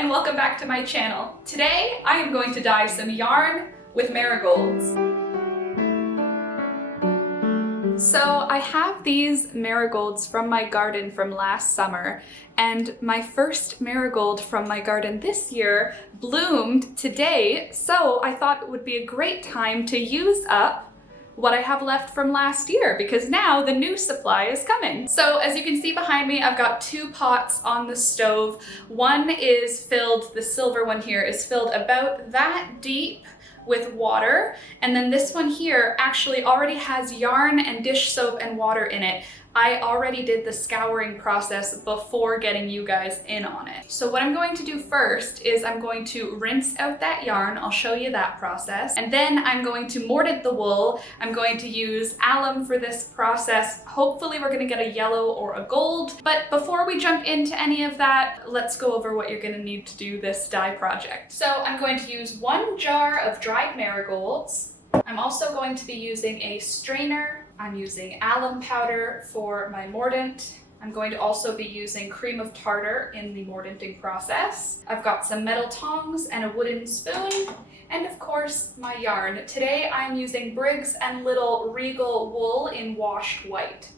and welcome back to my channel. Today I am going to dye some yarn with marigolds. So I have these marigolds from my garden from last summer, and my first marigold from my garden this year bloomed today, so I thought it would be a great time to use up what I have left from last year, because now the new supply is coming. So as you can see behind me, I've got two pots on the stove. One is filled, the silver one here is filled about that deep with water, and then this one here actually already has yarn and dish soap and water in it. I already did the scouring process before getting you guys in on it. So what I'm going to do first is I'm going to rinse out that yarn. I'll show you that process. And then I'm going to mordant the wool. I'm going to use alum for this process. Hopefully we're gonna get a yellow or a gold. But before we jump into any of that, let's go over what you're gonna need to do this dye project. So I'm going to use 1 jar of dried marigolds. I'm also going to be using a strainer. I'm using alum powder for my mordant. I'm going to also be using cream of tartar in the mordanting process. I've got some metal tongs and a wooden spoon, and of course my yarn. Today I'm using Briggs & Little Regal wool in washed white.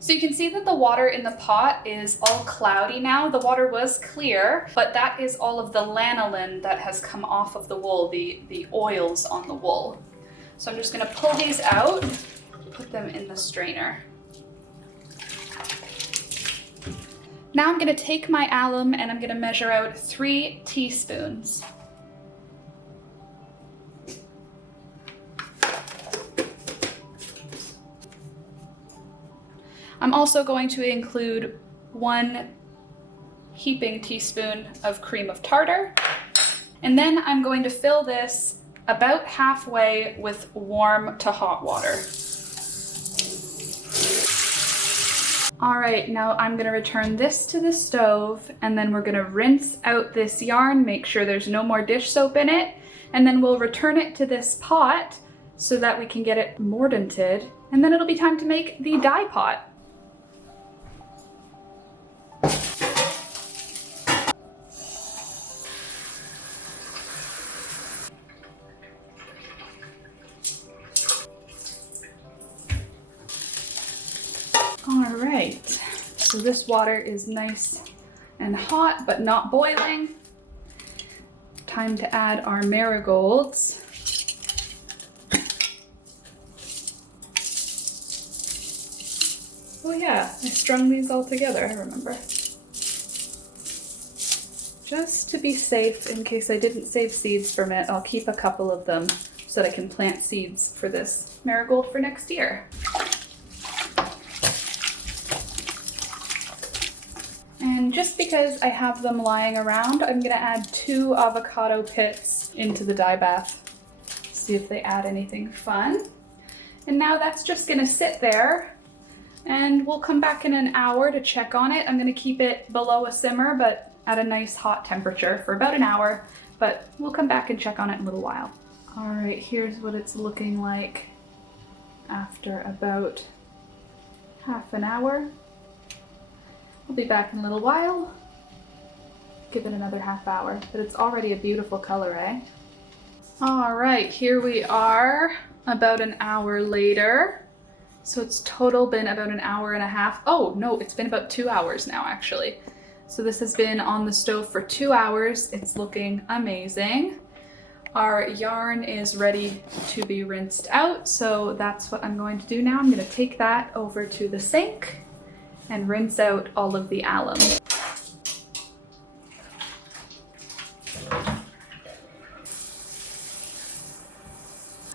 So you can see that the water in the pot is all cloudy now. The water was clear, but that is all of the lanolin that has come off of the wool, the oils on the wool. So I'm just gonna pull these out, put them in the strainer. Now I'm gonna take my alum and I'm gonna measure out 3 teaspoons. I'm also going to include 1 heaping teaspoon of cream of tartar. And then I'm going to fill this about halfway with warm to hot water. All right, now I'm gonna return this to the stove, and then we're gonna rinse out this yarn, make sure there's no more dish soap in it, and then we'll return it to this pot so that we can get it mordanted, and then it'll be time to make the dye pot. All right, so this water is nice and hot, but not boiling. Time to add our marigolds. Oh yeah, I strung these all together, I remember. Just to be safe, in case I didn't save seeds from it, I'll keep a couple of them so that I can plant seeds for this marigold for next year. And just because I have them lying around, I'm gonna add 2 avocado pits into the dye bath. See if they add anything fun. And now that's just gonna sit there, and we'll come back in an hour to check on it. I'm gonna keep it below a simmer, but at a nice hot temperature for about an hour, but we'll come back and check on it in a little while. All right, here's what it's looking like after about half an hour. I'll be back in a little while. Give it another half hour, but it's already a beautiful color, eh? All right, here we are about an hour later. So it's total been about an hour and a half. Oh no, it's been about 2 hours now actually. So this has been on the stove for 2 hours. It's looking amazing. Our yarn is ready to be rinsed out, so that's what I'm going to do now. I'm gonna take that over to the sink and rinse out all of the alum.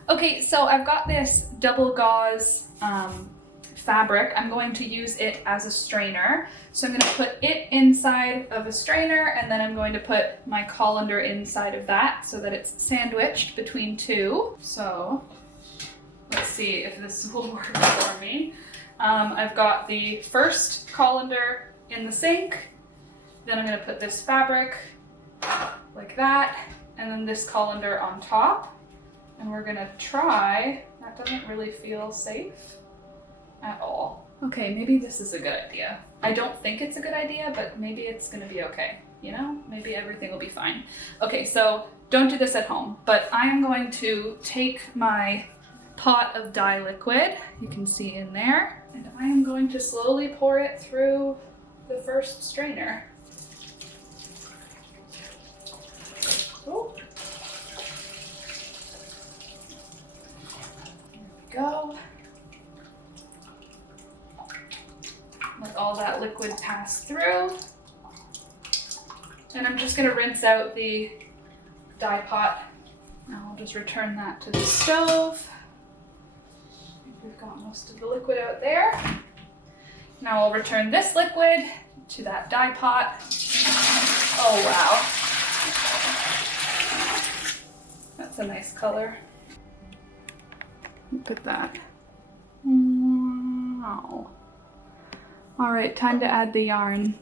Okay, so I've got this double gauze fabric. I'm going to use it as a strainer. So I'm going to put it inside of a strainer, and then I'm going to put my colander inside of that so that it's sandwiched between 2. So let's see if this will work for me. I've got the first colander in the sink, then I'm going to put this fabric like that, and then this colander on top, and we're going to try. That doesn't really feel safe at all. Okay, maybe this is a good idea. I don't think it's a good idea, but maybe it's gonna be okay. You know, maybe everything will be fine. Okay, so don't do this at home, but I am going to take my pot of dye liquid, you can see in there, and I am going to slowly pour it through the first strainer. Oh. There we go. Let all that liquid pass through. And I'm just gonna rinse out the dye pot. Now I'll just return that to the stove. We've got most of the liquid out there. Now I'll return this liquid to that dye pot. Oh wow. That's a nice color. Look at that. Wow. All right, time to add the yarn.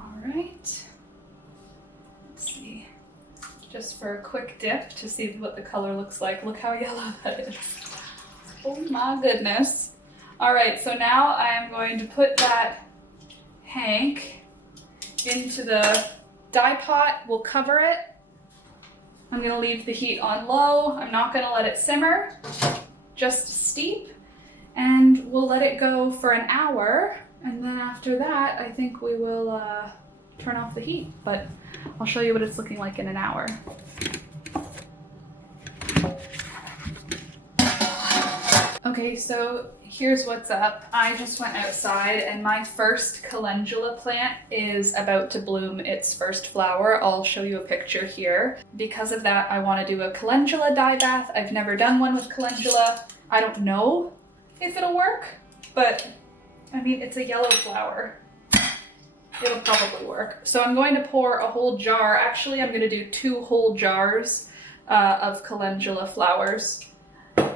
All right. Let's see. Just for a quick dip to see what the color looks like. Look how yellow that is. Oh my goodness. All right, so now I am going to put that hank into the dye pot. We'll cover it. I'm gonna leave the heat on low. I'm not gonna let it simmer, just steep. And we'll let it go for an hour. And then after that, I think we will turn off the heat, but I'll show you what it's looking like in an hour. Okay, so here's what's up. I just went outside and my first calendula plant is about to bloom its first flower. I'll show you a picture here. Because of that, I want to do a calendula dye bath. I've never done one with calendula. I don't know if it'll work, but I mean, it's a yellow flower. It'll probably work. So I'm going to pour a whole jar. Actually, I'm going to do 2 whole jars of calendula flowers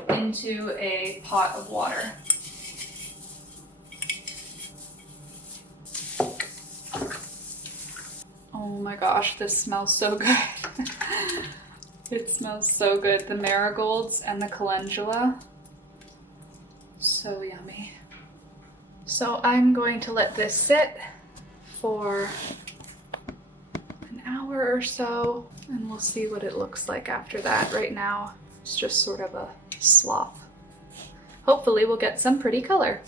into a pot of water. Oh my gosh, this smells so good. It smells so good. The marigolds and the calendula. So yummy. So I'm going to let this sit for an hour or so, and we'll see what it looks like after that. Right now, it's just sort of a slop. Hopefully we'll get some pretty color.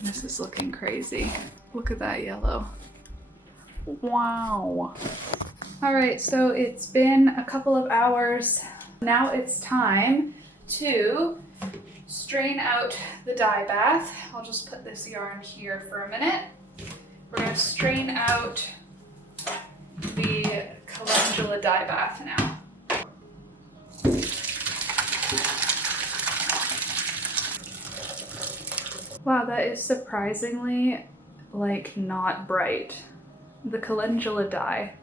This is looking crazy. Look at that yellow. Wow. All right, so it's been a couple of hours. Now it's time to strain out the dye bath. I'll just put this yarn here for a minute. We're gonna strain out the calendula dye bath now. Wow, that is surprisingly like not bright. The calendula dye.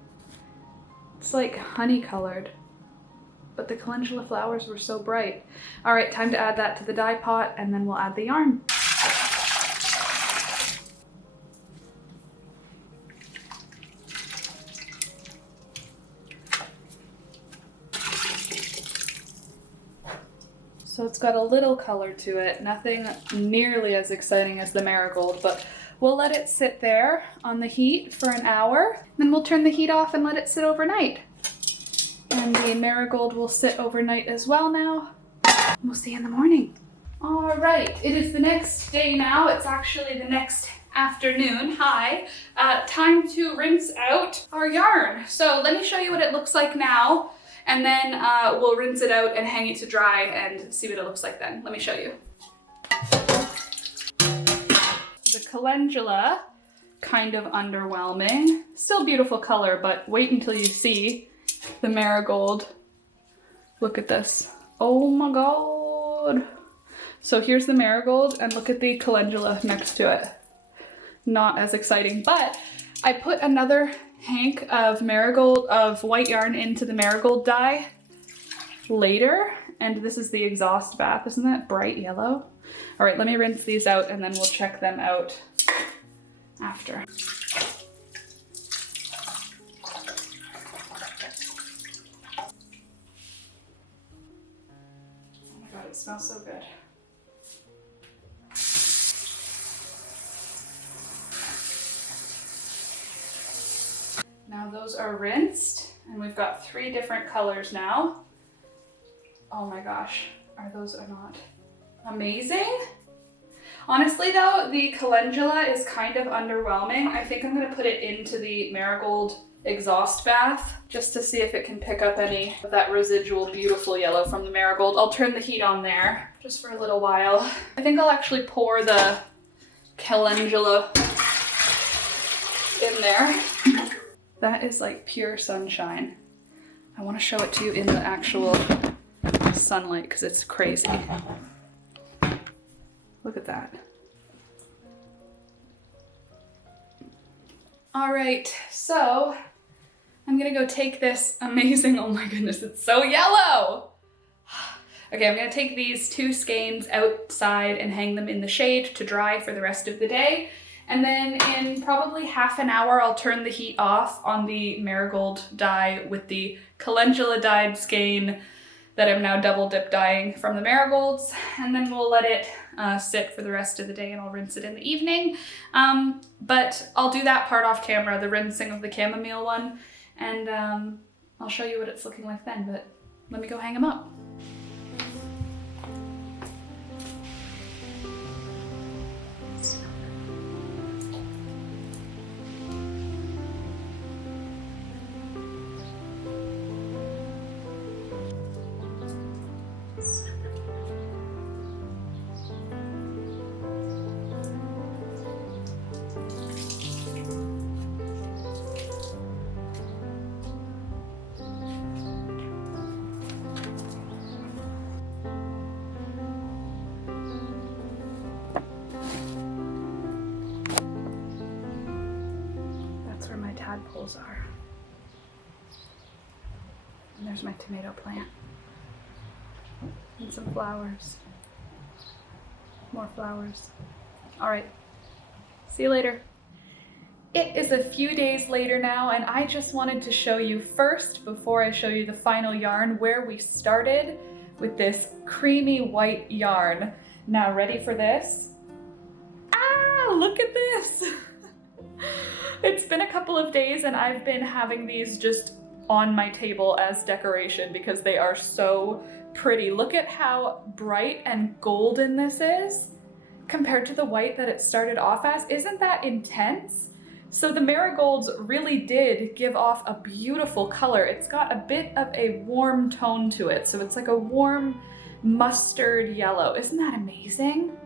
It's like honey colored, but the calendula flowers were so bright. All right, time to add that to the dye pot and then we'll add the yarn. So it's got a little color to it, nothing nearly as exciting as the marigold, but we'll let it sit there on the heat for an hour. Then we'll turn the heat off and let it sit overnight. And the marigold will sit overnight as well now. We'll see you in the morning. All right, it is the next day now. It's actually the next afternoon. Hi. Time to rinse out our yarn. So let me show you what it looks like now. And then we'll rinse it out and hang it to dry and see what it looks like then. Let me show you. The calendula, kind of underwhelming. Still beautiful color, but wait until you see the marigold. Look at this. Oh my god. So here's the marigold and look at the calendula next to it. Not as exciting, but I put another hank of marigold, of white yarn into the marigold dye later, and this is the exhaust bath. Isn't that bright yellow? All right, let me rinse these out and then we'll check them out after. Oh my god, it smells so good. Now those are rinsed, and we've got 3 different colors now. Oh my gosh, are those or not amazing? Honestly though, the calendula is kind of underwhelming. I think I'm gonna put it into the marigold exhaust bath just to see if it can pick up any of that residual beautiful yellow from the marigold. I'll turn the heat on there just for a little while. I think I'll actually pour the calendula in there. That is like pure sunshine. I want to show it to you in the actual sunlight because it's crazy. Look at that. All right, so I'm gonna go take this amazing, oh my goodness, it's so yellow. Okay, I'm gonna take these 2 skeins outside and hang them in the shade to dry for the rest of the day. And then in probably half an hour, I'll turn the heat off on the marigold dye with the calendula dyed skein that I'm now double dip dyeing from the marigolds. And then we'll let it sit for the rest of the day and I'll rinse it in the evening. But I'll do that part off camera, the rinsing of the chamomile one. And I'll show you what it's looking like then, but let me go hang them up. Tadpoles are. And there's my tomato plant. And some flowers. More flowers. All right, see you later. It is a few days later now, and I just wanted to show you first, before I show you the final yarn, where we started with this creamy white yarn. Now, ready for this? Ah, look at this. It's been a couple of days and I've been having these just on my table as decoration because they are so pretty. Look at how bright and golden this is compared to the white that it started off as. Isn't that intense? So the marigolds really did give off a beautiful color. It's got a bit of a warm tone to it. So it's like a warm mustard yellow. Isn't that amazing?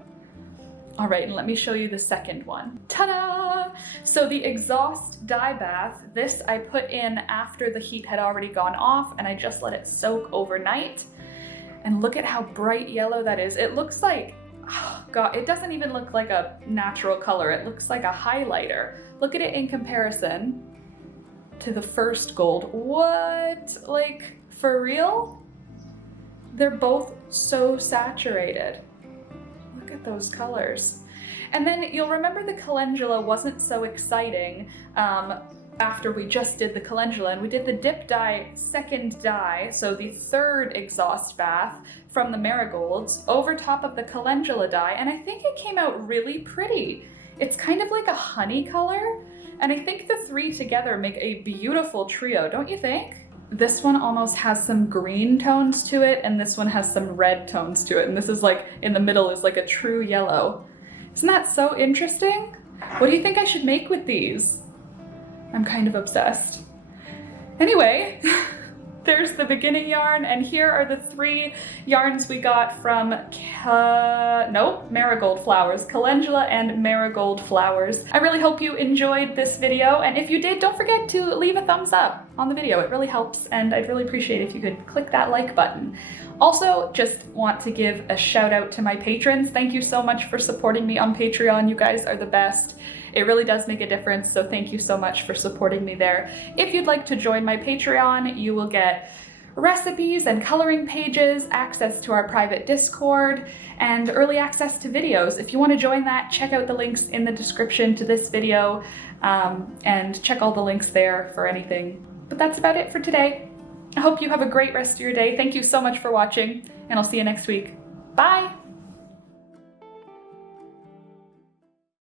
All right, and let me show you the second one. Ta-da! So the exhaust dye bath, this I put in after the heat had already gone off and I just let it soak overnight. And look at how bright yellow that is. It looks like, oh God, it doesn't even look like a natural color. It looks like a highlighter. Look at it in comparison to the first gold. What? Like, for real? They're both so saturated. Look at those colors. And then you'll remember the calendula wasn't so exciting after we just did the calendula, and we did the dip dye second dye, so the 3rd exhaust bath from the marigolds over top of the calendula dye, and I think it came out really pretty. It's kind of like a honey color, and I think the 3 together make a beautiful trio, don't you think? This one almost has some green tones to it, and this one has some red tones to it, and this is like, in the middle is like a true yellow. Isn't that so interesting? What do you think I should make with these? I'm kind of obsessed. Anyway, there's the beginning yarn, and here are the 3 yarns we got from marigold flowers, calendula and marigold flowers. I really hope you enjoyed this video, and if you did, don't forget to leave a thumbs up on the video. It really helps, and I'd really appreciate if you could click that like button. Also, just want to give a shout out to my patrons. Thank you so much for supporting me on Patreon. You guys are the best. It really does make a difference, so thank you so much for supporting me there. If you'd like to join my Patreon, you will get recipes and coloring pages, access to our private Discord, and early access to videos. If you want to join that, check out the links in the description to this video, and check all the links there for anything. But that's about it for today. I hope you have a great rest of your day. Thank you so much for watching, and I'll see you next week. Bye!